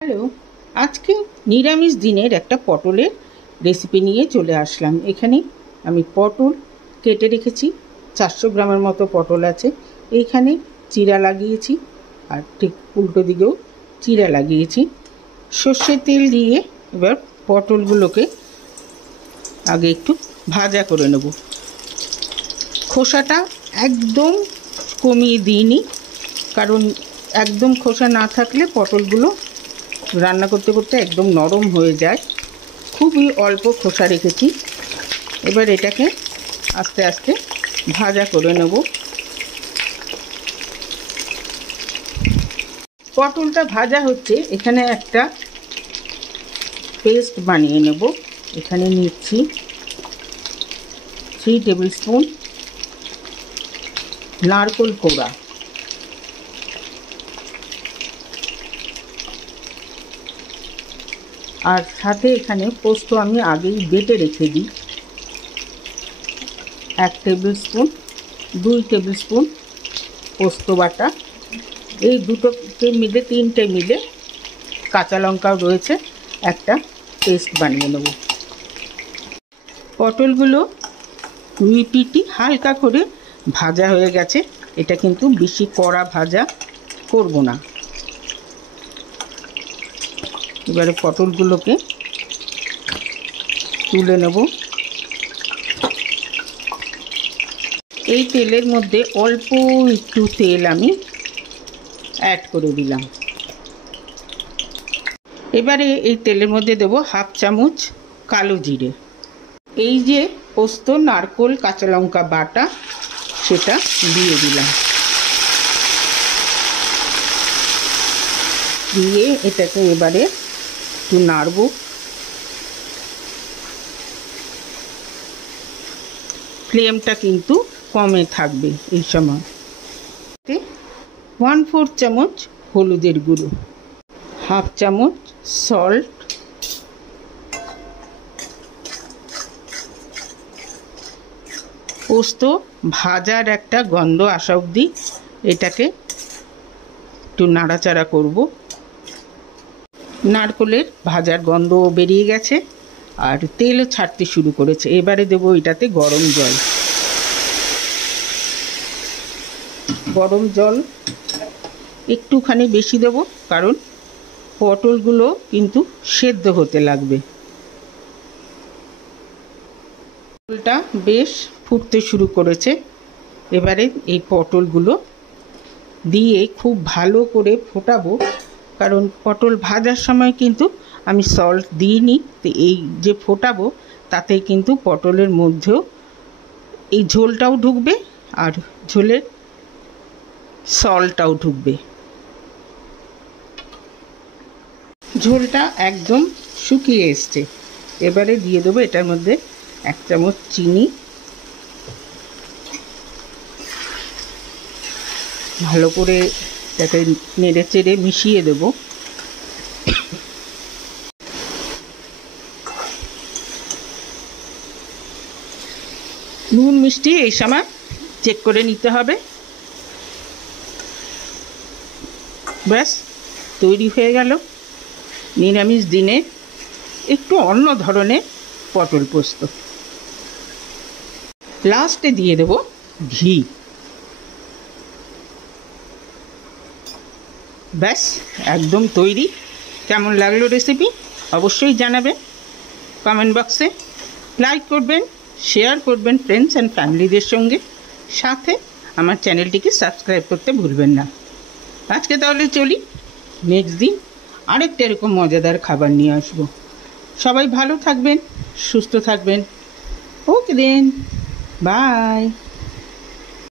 Hello, আজকে নিরামিষ দিনের একটা পটলের রেসিপি নিয়ে চলে আসলাম। এখানে আমি পটল কেটে রেখেছি, 400 গ্রামের মতো পটল আছে। এইখানে চিরা লাগিয়েছি আর ঠিক উল্টো দিকেও চিরা লাগিয়েছি। সর্ষের তেল দিয়ে এবার পটলগুলোকে আগে একটু ভাজা করে নেব। খোসাটা একদম কমিয়ে দিইনি, কারণ একদম খোসা না থাকলে পটলগুলো রান্না করতে করতে একদম নরম হয়ে যায়। খুবই অল্প খোসা রেখেছি। এবার এটাকে আস্তে আস্তে ভাজা করে নেব। পটলটা ভাজা হচ্ছে, এখানে একটা পেস্ট বানিয়ে নেব। এখানে নিচ্ছি 3 টেবিল স্পুন নারকেল কোড়া, আর সাথে এখানে পোস্ত আমি আগেই বেটে রেখে দিই 1 টেবিল স্পুন, 2 টেবিল স্পুন পোস্ত বাটা। এই দুটোকে মিলে 3টে মিলে কাঁচা লঙ্কাও রয়েছে, একটা পেস্ট বানিয়ে নেব। পটলগুলো 2 পিটি হালকা করে ভাজা হয়ে গেছে। এটা কিন্তু বেশি কড়া ভাজা করব না। এবারে পটলগুলোকে তুলে নেব। এই তেলের মধ্যে অল্প একটু তেল আমি অ্যাড করে দিলাম। এবারে এই তেলের মধ্যে দেব 1/2 চামচ কালো জিরে। এই যে পোস্ত নারকেল কাঁচা লঙ্কা বাটা, সেটা দিয়ে দিলাম। দিয়ে এটাকে এবারে একটু নাড়ব। ফ্লেমটা কিন্তু কমে থাকবে এই সময়। 1/4 চামচ হলুদের গুঁড়ো, 1/2 চামচ সল্ট, পোস্ত ভাজার একটা গন্ধ আসা অবধি এটাকে একটু নাড়াচাড়া করব। নারকেলের ভাজার গন্ধ বেরিয়ে গেছে আর তেলও ছাড়তে শুরু করেছে। এবারে দেবো এটাতে গরম জল। গরম জল একটুখানি বেশি দেব, কারণ পটলগুলো কিন্তু সেদ্ধ হতে লাগবে। পটলটা বেশ ফুটতে শুরু করেছে। এবারে এই পটলগুলো দিয়ে খুব ভালো করে ফোটাবো, কারণ পটল ভাজার সময় কিন্তু আমি সল্ট দিইনি। তো এই যে ফোটাবো তাতে কিন্তু পটলের মধ্যেও এই ঝোলটাও ঢুকবে আর ঝোলের সল্টটাও ঢুকবে। ঝোলটা একদম শুকিয়ে এসছে। এবারে দিয়ে দেবো এটার মধ্যে 1 চামচ চিনি। ভালো করে এটাকে নেড়ে চেড়ে মিশিয়ে দেব। নুন মিষ্টি এই সময় চেক করে নিতে হবে। ব্যাস তৈরি হয়ে গেল নিরামিষ দিনে একটু অন্য ধরনের পটল পোস্ত। লাস্টে দিয়ে দেব ঘি। ব্যাস একদম তৈরি। কেমন লাগলো রেসিপি অবশ্যই জানাবেন কমেন্ট বক্সে। লাইক করবেন, শেয়ার করবেন ফ্রেন্ডস অ্যান্ড ফ্যামিলিদের সঙ্গে। সাথে আমার চ্যানেলটিকে সাবস্ক্রাইব করতে ভুলবেন না। আজকে তাহলে চলি, নেক্সট দিন আরেকটা এরকম মজাদার খাবার নিয়ে আসবো। সবাই ভালো থাকবেন, সুস্থ থাকবেন। ওকে দেন, বাই।